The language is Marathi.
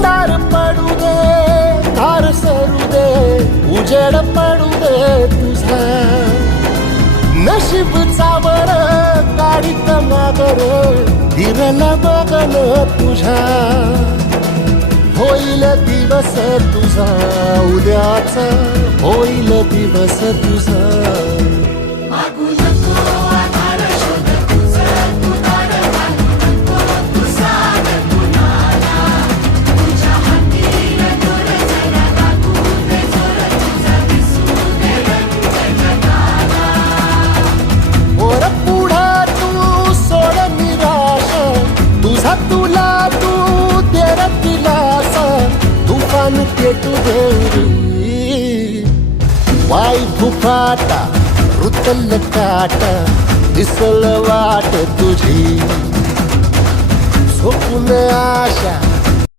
अंधार पडू दे, धार सरू दे, उजेड पडू दे तुझा. नशीब चावर काढीत मागर, हिरल बघन तुझ्या. होईल दिवस तुझा उद्याचा, होईल दिवस तुझा. वर पुढं तू सोड निराश, तुझा तुला तू तेरा दिलासा. तुफान पेटू दे, वाई फुफाटा रुतल काटा, दिसल वाट तुझी. झोपून आशा